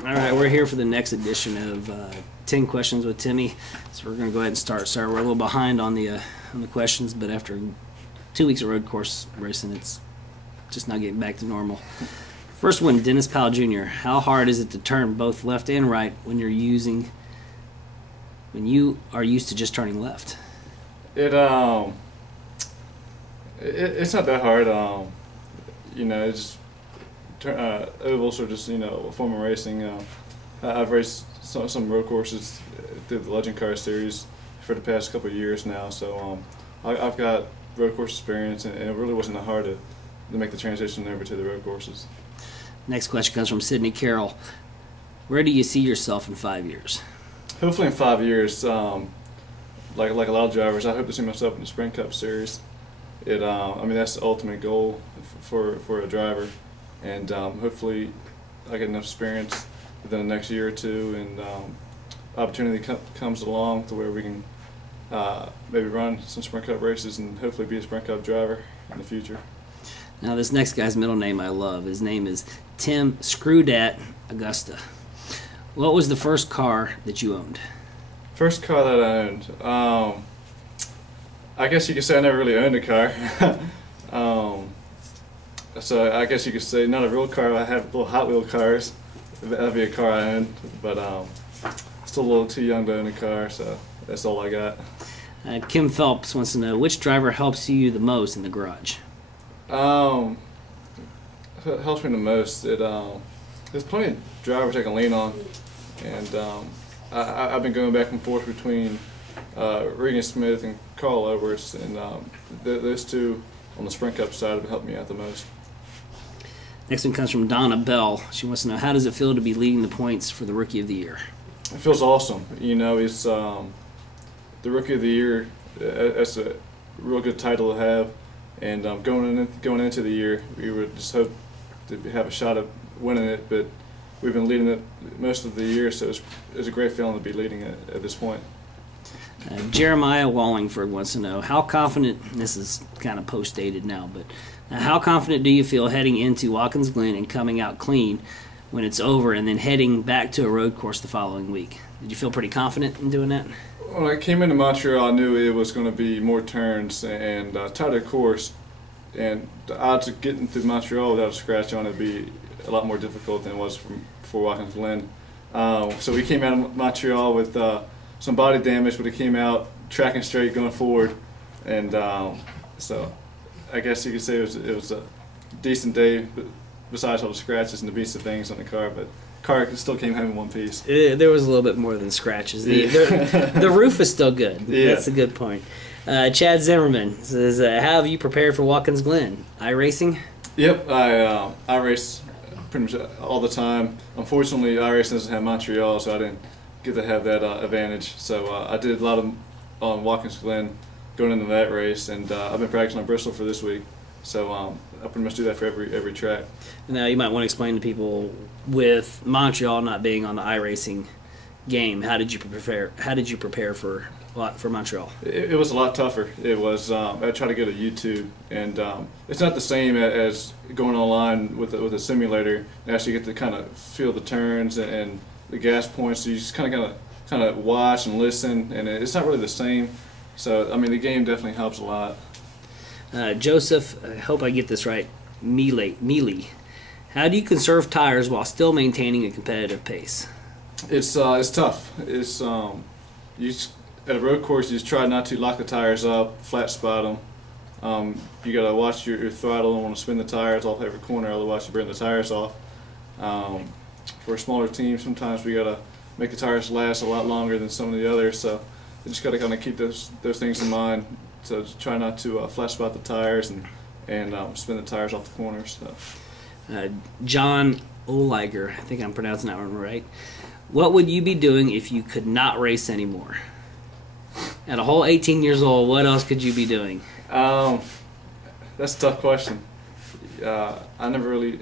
All right, we're here for the next edition of 10 Questions with Timmy. So we're going to go ahead and start. Sorry, we're a little behind on the questions, but after 2 weeks of road course racing, it's just not getting back to normal. First one, Dennis Powell Jr. How hard is it to turn both left and right when you are used to just turning left? It's not that hard. It's ovals are just a form of racing. I've raced some road courses through the Legend Car Series for the past couple of years now, so I've got road course experience, and it really wasn't that hard to make the transition over to the road courses. Next question comes from Sydney Carroll. Where do you see yourself in 5 years? Hopefully in 5 years, like a lot of drivers, I hope to see myself in the Sprint Cup Series. That's the ultimate goal for a driver, and hopefully I get enough experience within the next year or two, and opportunity comes along to where we can maybe run some Sprint Cup races and hopefully be a Sprint Cup driver in the future. Now this next guy's middle name I love. His name is Tim Screwdat Augusta. What was the first car that you owned? First car that I owned? I guess you could say I never really owned a car. So I guess you could say not a real car. I have little Hot Wheel cars. That'd be a car I owned, but still a little too young to own a car, so that's all I got. Kim Phelps wants to know, which driver helps you the most in the garage? Helps me the most. There's plenty of drivers I can lean on, and I've been going back and forth between Regan Smith and Carl Edwards, and those two on the Sprint Cup side have helped me out the most. Next one comes from Donna Bell. She wants to know, how does it feel to be leading the points for the Rookie of the Year? It feels awesome. It's the Rookie of the Year. That's a real good title to have, and going into the year, we would just hope to have a shot at winning it, but we've been leading it most of the year, so it's a great feeling to be leading it at this point. Jeremiah Wallingford wants to know, how confident, this is kind of post-dated now, but how confident do you feel heading into Watkins Glen and coming out clean when it's over and then heading back to a road course the following week? Did you feel pretty confident in doing that? When I came into Montreal, I knew it was going to be more turns and tighter course, and the odds of getting through Montreal without a scratch on it would be a lot more difficult than it was for Watkins Glen. So we came out of Montreal with some body damage, but it came out tracking straight going forward, and so I guess you could say it was a decent day, besides all the scratches and the beats of things on the car, but car still came home in one piece. There was a little bit more than scratches. The roof is still good. Yeah. That's a good point. Chad Zimmerman says, how have you prepared for Watkins Glen? iRacing? Yep, I race pretty much all the time. Unfortunately, iRacing doesn't have Montreal, so I didn't get to have that advantage. So I did a lot on Watkins Glen going into that race, and I've been practicing on Bristol for this week. So I pretty much do that for every track. Now you might want to explain to people, with Montreal not being on the iRacing game, how did you prepare for Montreal? It was a lot tougher. It was I tried to go to YouTube, and it's not the same as going online with a simulator. You actually get to kind of feel the turns and the gas points. So you just kind of watch and listen, and it's not really the same. So the game definitely helps a lot. Joseph, I hope I get this right, Mealy. How do you conserve tires while still maintaining a competitive pace? It's tough. It's at a road course, you just try not to lock the tires up, flat spot them. You gotta watch your throttle and want to spin the tires off every corner, otherwise you burn the tires off. For a smaller team, sometimes we gotta make the tires last a lot longer than some of the others, so you just gotta kind of keep those things in mind. So try not to flat spot the tires and spin the tires off the corners. So. John Oliger, I think I'm pronouncing that one right. What would you be doing if you could not race anymore? At a whole 18 years old, what else could you be doing? That's a tough question. I never really.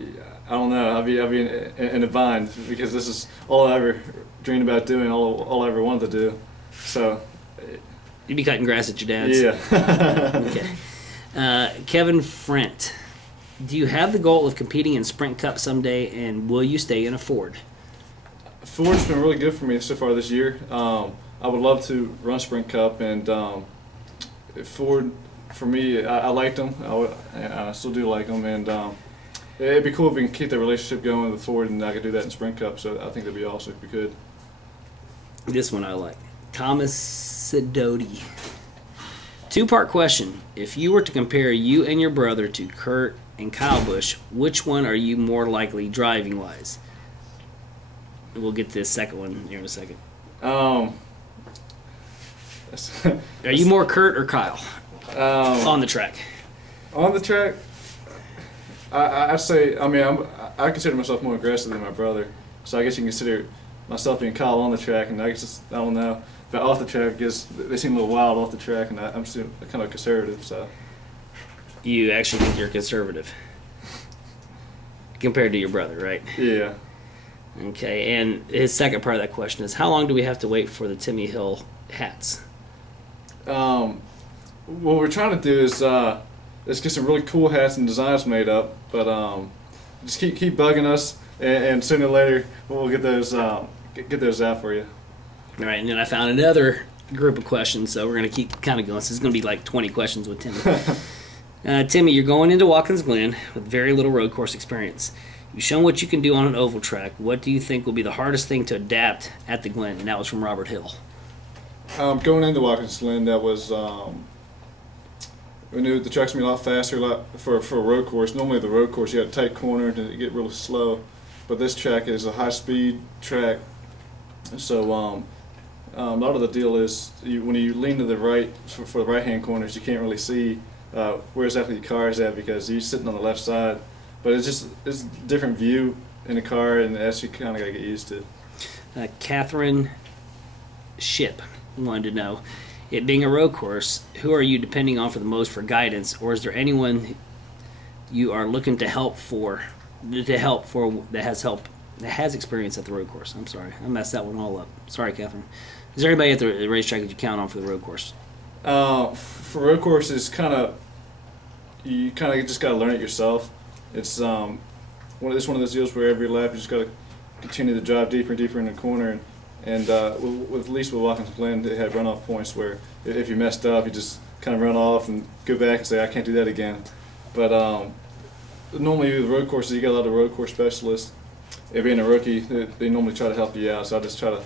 I don't know. I'd be in a bind, because this is all I ever dreamed about doing, all I ever wanted to do. So. You'd be cutting grass at your dad's. Yeah. Okay. Kevin Frent. Do you have the goal of competing in Sprint Cup someday, and will you stay in a Ford? Ford's been really good for me so far this year. I would love to run Sprint Cup, and Ford, for me, I liked them. I still do like them, and it'd be cool if we can keep the relationship going with Ford, and I could do that in Sprint Cup. So I think that'd be awesome if we could. This one I like. Thomas Sidoti. Two-part question. If you were to compare you and your brother to Kurt and Kyle Busch, which one are you more likely driving-wise? We'll get to this second one here in a second. Are you more Kurt or Kyle on the track? On the track, I'd say, I consider myself more aggressive than my brother. So I guess you can consider myself being Kyle on the track, and I don't know. But off the track, because they seem a little wild off the track, and I'm still kind of conservative. So you actually think you're conservative compared to your brother, right? Yeah. Okay, and his second part of that question is, how long do we have to wait for the Timmy Hill hats? What we're trying to do is get some really cool hats and designs made up, but just keep bugging us, and sooner or later we'll get those out for you. All right, and then I found another group of questions, so we're going to keep kind of going. So it's going to be like 20 questions with Timmy. Timmy, you're going into Watkins Glen with very little road course experience. You've shown what you can do on an oval track. What do you think will be the hardest thing to adapt at the Glen? And that was from Robert Hill. Going into Watkins Glen, that was we knew the track's gonna be a lot faster, for a road course. Normally the road course you got a tight corner and it get really slow, but this track is a high speed track. So a lot of the deal is when you lean to the right for the right hand corners, you can't really see where exactly the car is at because you're sitting on the left side. But it's a different view in the car, and that's you kind of got to get used to. Catherine Ship wanted to know, it being a road course, who are you depending on for the most for guidance, or is there anyone you are looking to help that has experience at the road course? I'm sorry, I messed that one all up. Sorry, Catherine. Is there anybody at the racetrack that you count on for the road course? For road courses, you just got to learn it yourself. It's one of those deals where every lap you just got to continue to drive deeper and deeper in the corner, and at least with Watkins Glen, they had runoff points where if you messed up, you just kind of run off and go back and say, I can't do that again. But normally with road courses, you got a lot of road course specialists. If being a rookie, they normally try to help you out, so I just try to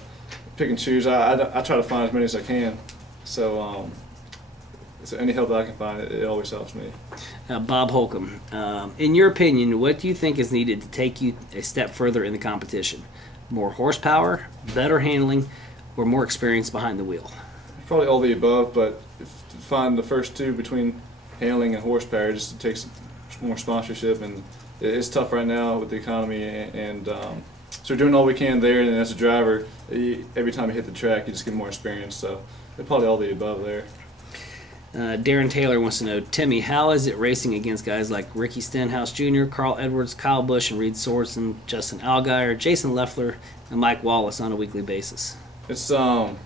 pick and choose. I try to find as many as I can. So any help that I can find, it always helps me. Bob Holcomb, in your opinion, what do you think is needed to take you a step further in the competition? More horsepower, better handling, or more experience behind the wheel? Probably all the above, but to find the first two between handling and horsepower just takes more sponsorship, and it's tough right now with the economy, and so we're doing all we can there, and as a driver, every time you hit the track, you just get more experience, so probably all the above there. Darren Taylor wants to know, Timmy, how is it racing against guys like Ricky Stenhouse Jr., Carl Edwards, Kyle Busch, and Reed Sorensen, Justin Allgaier, Jason Leffler, and Mike Wallace on a weekly basis? It's fun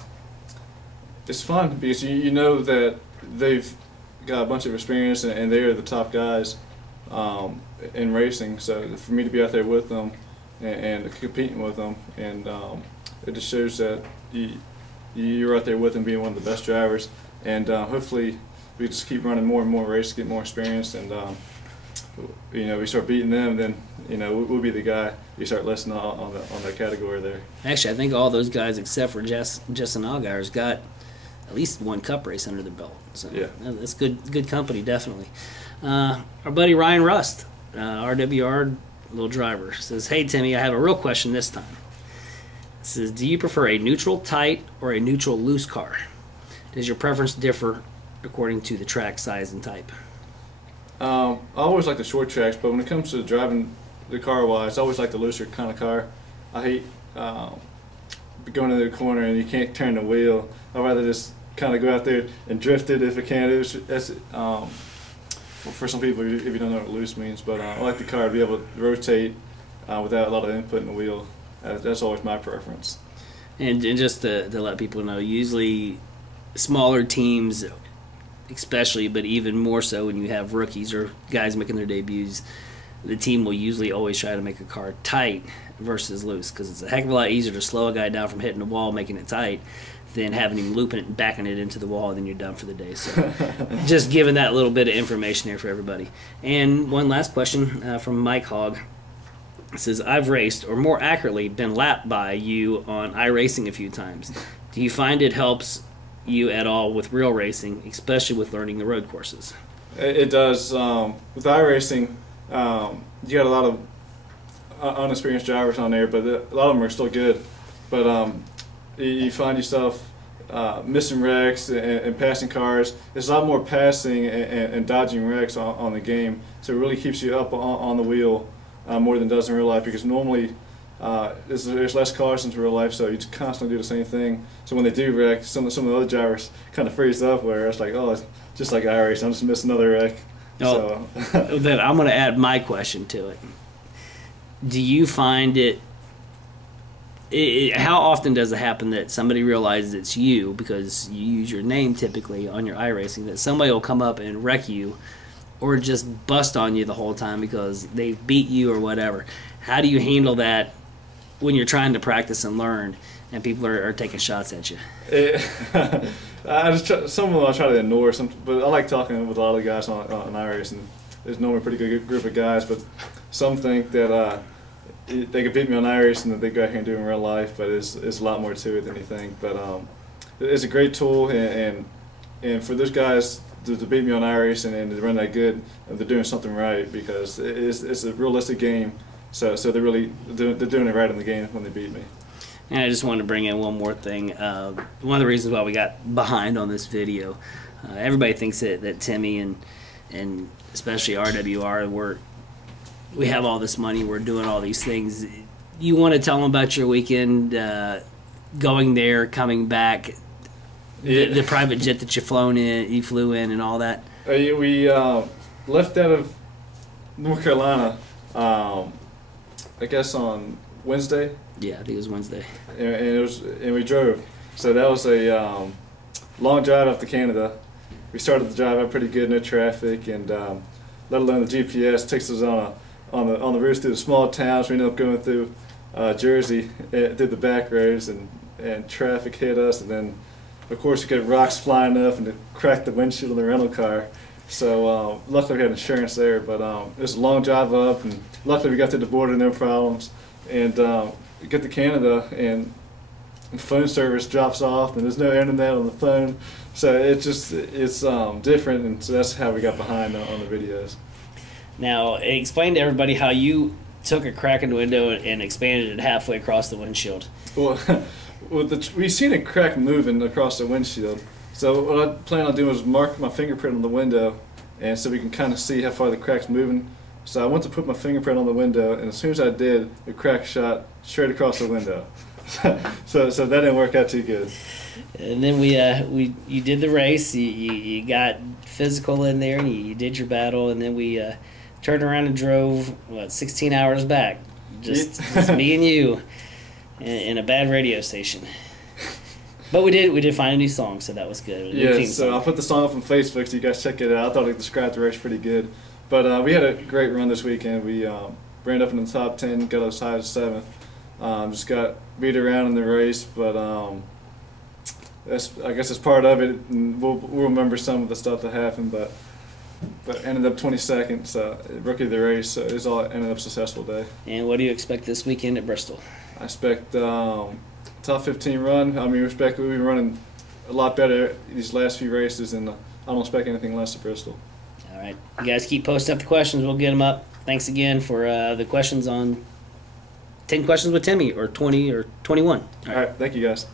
because you know that they've got a bunch of experience and they are the top guys in racing. So for me to be out there with them and competing with them, and it just shows that you're out there with them, being one of the best drivers. And hopefully we just keep running more and more races, get more experience, and we start beating them. Then we'll be the guy you start listening on that category there. Actually, I think all those guys except for Justin Allgaier's got at least one Cup race under their belt. So yeah, that's good company, definitely. Our buddy Ryan Rust, RWR little driver, says, "Hey Timmy, I have a real question this time." It says, "Do you prefer a neutral tight or a neutral loose car? Does your preference differ according to the track size and type?" I always like the short tracks, but when it comes to driving the car wise, I always like the looser kind of car. I hate going into the corner and you can't turn the wheel. I'd rather just kind of go out there and drift it if I can. That's for some people if you don't know what loose means, but I like the car to be able to rotate without a lot of input in the wheel. That's always my preference. And just to let people know, usually smaller teams especially, but even more so when you have rookies or guys making their debuts, the team will usually always try to make a car tight versus loose, because it's a heck of a lot easier to slow a guy down from hitting the wall, making it tight, than having him looping it and backing it into the wall, and then you're done for the day. So just giving that little bit of information there for everybody. And one last question from Mike Hogg. It says, I've raced, or more accurately, been lapped by you on iRacing a few times. Do you find it helps you at all with real racing, especially with learning the road courses? It does. With iRacing, you got a lot of unexperienced drivers on there, but a lot of them are still good. But you find yourself missing wrecks and passing cars. There's a lot more passing and dodging wrecks on the game, so it really keeps you up on the wheel more than it does in real life, because normally there's less cautions in real life, so you just constantly do the same thing. So when they do wreck, some of the other drivers kind of freeze up, where it's like, oh, it's just like iRacing, I'm just missing another wreck. Oh, so. Then I'm going to add my question to it. Do you find how often does it happen that somebody realizes it's you, because you use your name typically on your iRacing, that somebody will come up and wreck you or just bust on you the whole time because they beat you or whatever? How do you handle that when you're trying to practice and learn and people are taking shots at you? Some of them I try to ignore, but I like talking with a lot of the guys on iRacing. There's normally a pretty good group of guys, but some think that they could beat me on iRacing that they go out here and do in real life, but it's a lot more to it than you think. But it's a great tool, and for those guys to beat me on iRacing and to run that good, they're doing something right, because it's a realistic game. So they're doing it right in the game when they beat me. And I just wanted to bring in one more thing. One of the reasons why we got behind on this video, everybody thinks that Timmy and especially RWR, we have all this money, we're doing all these things. You want to tell them about your weekend, going there, coming back, the private jet that you flew in, and all that? We left out of North Carolina, I guess on Wednesday. Yeah, I think it was Wednesday. And we drove. So that was a long drive up to Canada. We started the drive out pretty good, no traffic, and let alone the GPS takes us on the routes through the small towns. We ended up going through Jersey, through the back roads, and traffic hit us, and then of course we got rocks flying up and it cracked the windshield of the rental car. So luckily we had insurance there, but it was a long drive up, and luckily we got to the border, no problems. And we get to Canada, and the phone service drops off, and there's no internet on the phone. So it's different, and so that's how we got behind on the videos. Now, explain to everybody how you took a crack in the window and expanded it halfway across the windshield. Well, we've seen a crack moving across the windshield. So what I plan on doing was mark my fingerprint on the window, and so we can kind of see how far the crack's moving. So I went to put my fingerprint on the window, and as soon as I did, the crack shot straight across the window. so that didn't work out too good. And then you did the race. You got physical in there, and you did your battle, and then we turned around and drove 16 hours back, just me and you, in a bad radio station. But we did find a new song, so that was good. Yeah, so I'll put the song up on Facebook so you guys check it out. I thought it described the race pretty good. But we had a great run this weekend. We ran up in the top 10, got as high as 7th. Just got beat around in the race, but I guess it's part of it, and we'll remember some of the stuff that happened. But ended up 22nd, so rookie of the race. So it was all ended up a successful day. And what do you expect this weekend at Bristol? I expect top 15 run. I mean, we've been running a lot better these last few races, and I don't expect anything less at Bristol. All right. You guys keep posting up the questions. We'll get them up. Thanks again for the questions on 10 questions with Timmy, or 20 or 21. All right. Thank you, guys.